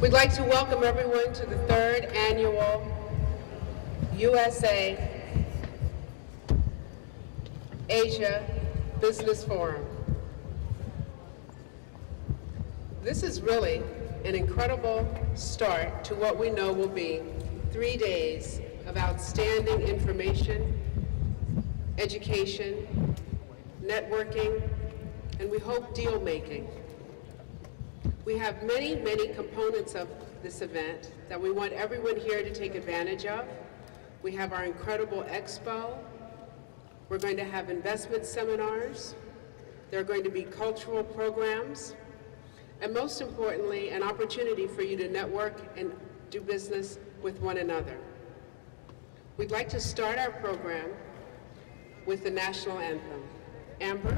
We'd like to welcome everyone to the third annual USA Asia Business Forum. This is really an incredible start to what we know will be 3 days of outstanding information, education, networking, and we hope deal making. We have many, many components of this event that we want everyone here to take advantage of. We have our incredible expo. We're going to have investment seminars. There are going to be cultural programs. And most importantly, an opportunity for you to network and do business with one another. We'd like to start our program with the national anthem. Amber?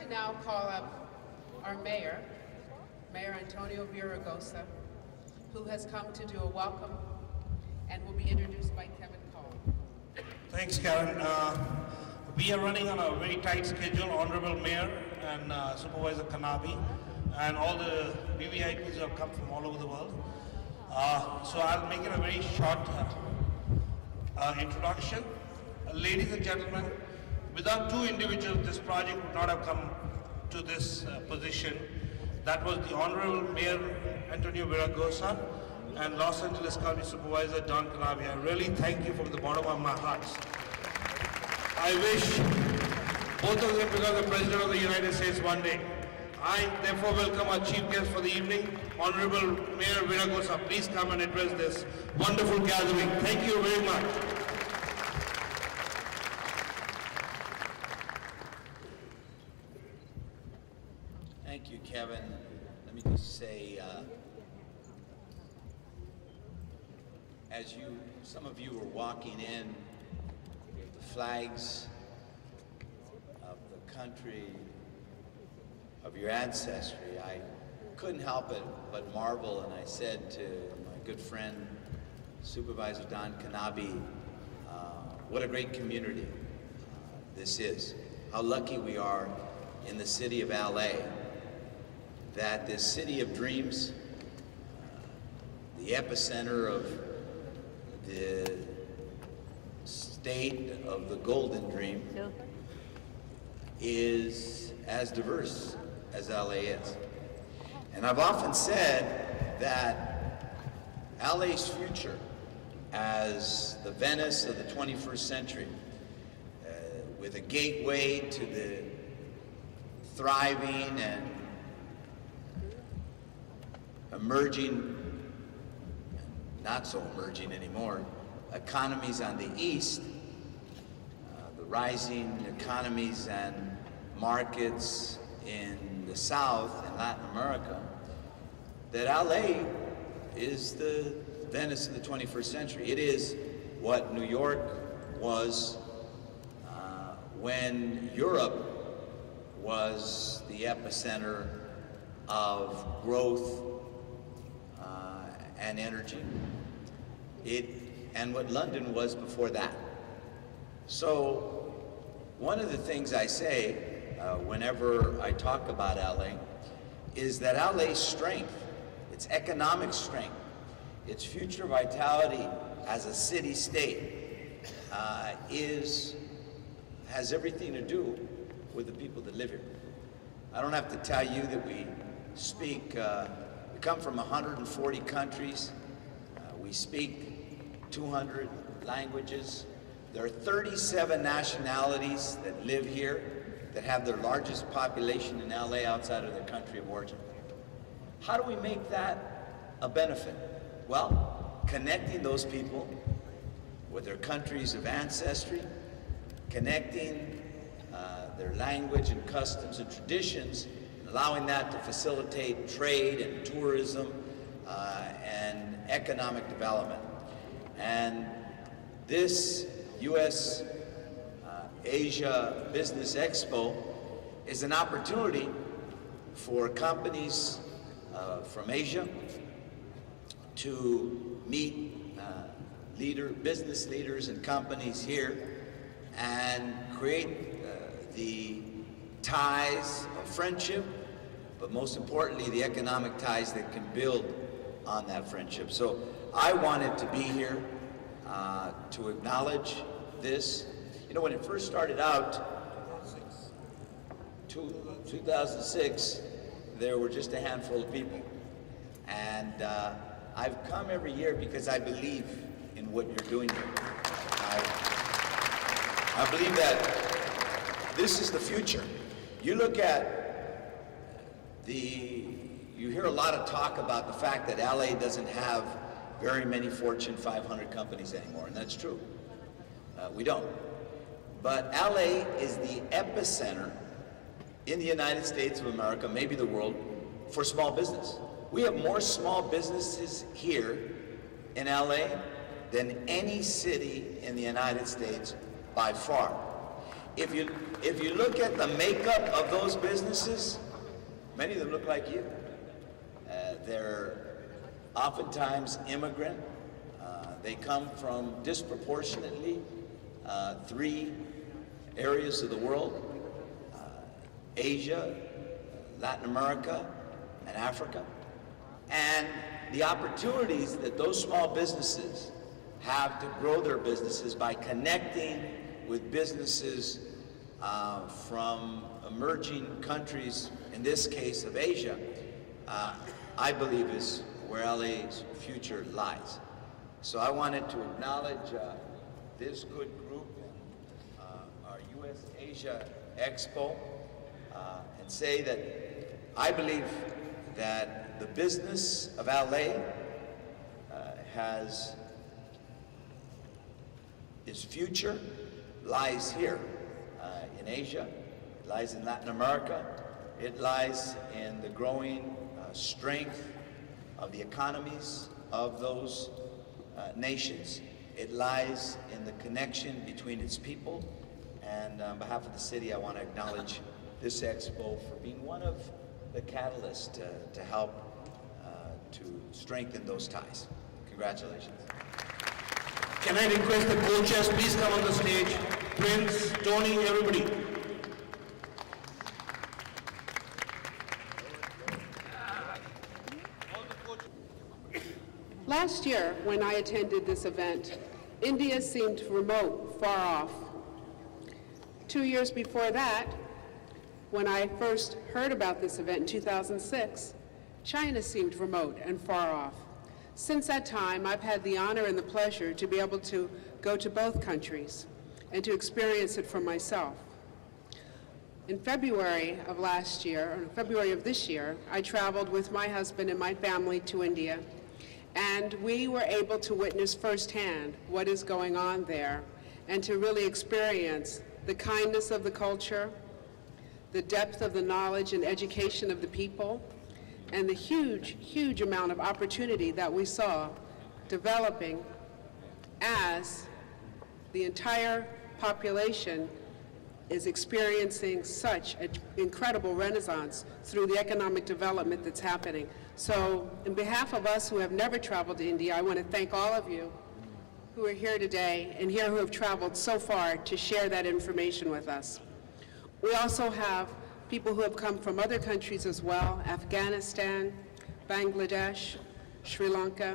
To now call up our mayor, Mayor Antonio Viragosa, who has come to do a welcome and will be introduced by Kevin Cole. Thanks, Karen. We are running on a very tight schedule. Honorable Mayor and Supervisor Kanabi and all the VVIPs who have come from all over the world. So I'll make it a very short introduction. Ladies and gentlemen, without two individuals, this project would not have come to this position. That was the Honorable Mayor Antonio Viragosa and Los Angeles County Supervisor Don Canavi. I really thank you from the bottom of my heart. I wish both of them become the President of the United States one day. I therefore welcome our chief guest for the evening, Honorable Mayor Viragosa. Please come and address this wonderful gathering. Thank you very much. Thank you, Kevin. Let me just say, as some of you were walking in, the flags of the country, of your ancestry, I couldn't help it but marvel, and I said to my good friend, Supervisor Don Canabi, what a great community this is. How lucky we are in the city of LA, that this city of dreams, the epicenter of the state of the golden dream, is as diverse as LA is. And I've often said that LA's future as the Venice of the 21st century, with a gateway to the thriving and emerging, not so emerging anymore, economies on the east, the rising economies and markets in the South and Latin America, that LA is the Venice of the 21st century. It is what New York was when Europe was the epicenter of growth and energy. And what London was before that. So one of the things I say whenever I talk about LA is that LA's strength, its economic strength, its future vitality as a city-state has everything to do with the people that live here. I don't have to tell you that we come from 140 countries, we speak 200 languages. There are 37 nationalities that live here that have their largest population in LA outside of their country of origin. How do we make that a benefit? Well, connecting those people with their countries of ancestry, connecting their language and customs and traditions, allowing that to facilitate trade and tourism and economic development. And this U.S. Asia Business Expo is an opportunity for companies from Asia to meet business leaders and companies here and create the ties of friendship, but most importantly, the economic ties that can build on that friendship. So I wanted to be here to acknowledge this. You know, when it first started out, 2006, there were just a handful of people. And I've come every year because I believe in what you're doing here. I believe that this is the future. You look at you hear a lot of talk about the fact that LA doesn't have very many Fortune 500 companies anymore, and that's true. We don't. But LA is the epicenter in the United States of America, maybe the world, for small business. We have more small businesses here in LA than any city in the United States by far. If you look at the makeup of those businesses, many of them look like you. They're oftentimes immigrant. They come from disproportionately 3 areas of the world: Asia, Latin America, and Africa. And the opportunities that those small businesses have to grow their businesses by connecting with businesses from emerging countries, in this case of Asia, I believe is where LA's future lies. So I wanted to acknowledge this good group and our U.S. Asia Expo and say that I believe that the business of LA its future lies here in Asia, it lies in Latin America, it lies in the growing strength of the economies of those nations. It lies in the connection between its people. And on behalf of the city, I want to acknowledge this expo for being one of the catalysts to help to strengthen those ties. Congratulations. Can I request the co-chairs please come on the stage? Prince, Tony, everybody. Last year, when I attended this event, India seemed remote, far off. 2 years before that, When I first heard about this event in 2006, China seemed remote and far off. Since that time, I've had the honor and the pleasure to be able to go to both countries and to experience it for myself. In February of this year, I traveled with my husband and my family to India, and we were able to witness firsthand what is going on there and to really experience the kindness of the culture, the depth of the knowledge and education of the people, and the huge, huge amount of opportunity that we saw developing as the entire population is experiencing such an incredible renaissance through the economic development that's happening. So, on behalf of us who have never traveled to India, I want to thank all of you who are here today and here who have traveled so far to share that information with us. We also have people who have come from other countries as well, Afghanistan, Bangladesh, Sri Lanka.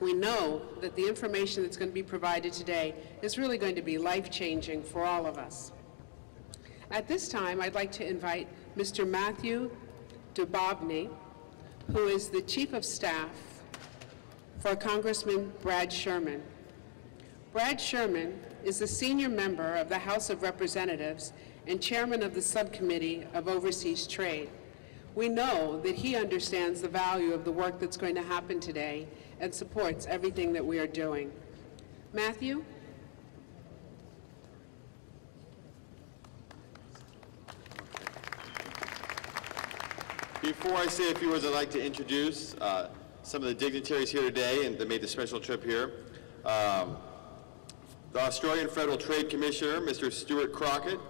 We know that the information that's going to be provided today is really going to be life-changing for all of us. At this time, I'd like to invite Mr. Matthew Dubovny, who is the Chief of Staff for Congressman Brad Sherman. Brad Sherman is a senior member of the House of Representatives and chairman of the Subcommittee of Overseas Trade. We know that he understands the value of the work that's going to happen today and supports everything that we are doing. Matthew? Before I say a few words, I'd like to introduce some of the dignitaries here today and that made the special trip here. The Australian Federal Trade Commissioner, Mr. Stuart Crockett,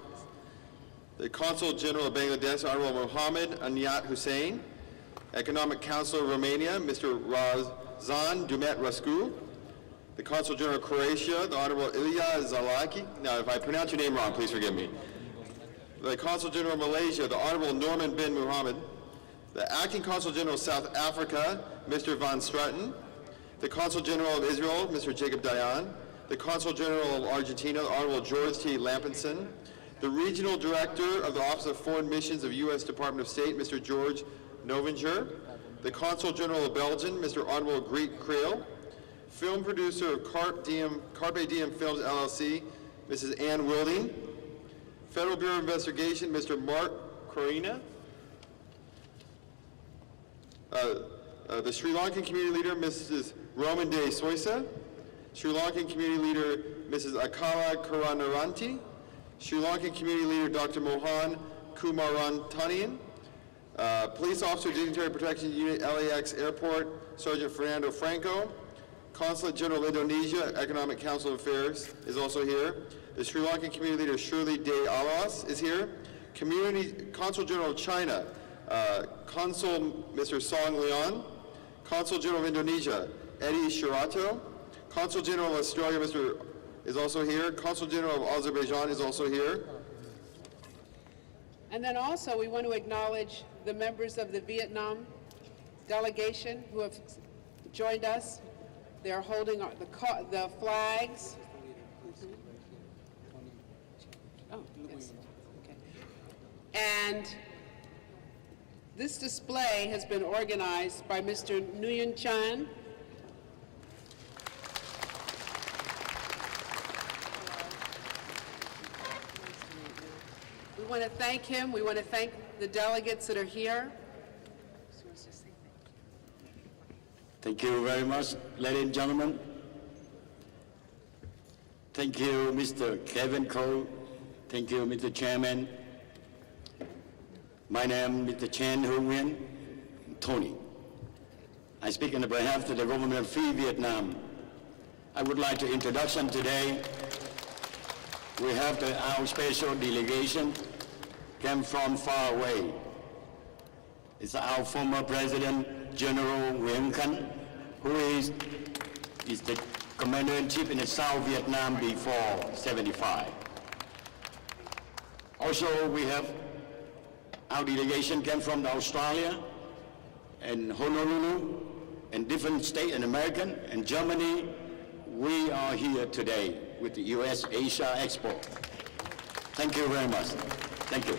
the Consul General of Bangladesh, Honorable Mohammed Anyat Hussein, Economic Council of Romania, Mr. Razan Dumet Rascu, the Consul General of Croatia, the Honorable Ilya Zalaki. Now, if I pronounce your name wrong, please forgive me. The Consul General of Malaysia, the Honorable Norman bin Muhammad, the Acting Consul General of South Africa, Mr. Van Straten, the Consul General of Israel, Mr. Jacob Dayan, the Consul General of Argentina, the Honorable George T. Lampinson, the Regional Director of the Office of Foreign Missions of U.S. Department of State, Mr. George Novinger, the Consul General of Belgium, Mr. Honorable Greet Creel, film producer of Carpe Diem Films, LLC, Mrs. Ann Wilding, Federal Bureau of Investigation, Mr. Mark Corina, the Sri Lankan Community Leader, Mrs. Roman De Soisa, Sri Lankan Community Leader, Mrs. Akala Karanaranti, Sri Lankan Community Leader, Dr. Mohan Kumarantanian, Police Officer Dignitary Protection Unit, LAX Airport, Sergeant Fernando Franco, Consulate General of Indonesia, Economic Council Affairs is also here. The Sri Lankan Community Leader, Shirley De Alas, is here. Consul General of China, Consul Mr. Song Leon, Consul General of Indonesia, Eddie Shirato, Consul General of Australia, is also here. Consul General of Azerbaijan is also here. And then also we want to acknowledge the members of the Vietnam delegation who have joined us. They're holding the flags. Oh, yes. Okay. And this display has been organized by Mr. Nguyen Chan. We want to thank him. We want to thank the delegates that are here. Thank you very much, ladies and gentlemen. Thank you, Mr. Kevin Cole. Thank you, Mr. Chairman. My name is Mr. Chen Hung Nguyen, Tony. I speak on behalf of the government of Free Vietnam. I would like to introduction today. We have our special delegation came from far away. It's our former President General Nguyen Khanh, who is the Commander-in-Chief in the South Vietnam before '75. Also, we have our delegation came from Australia and Honolulu and different states in America and Germany. We are here today with the U.S. Asia Expo. Thank you very much. Thank you.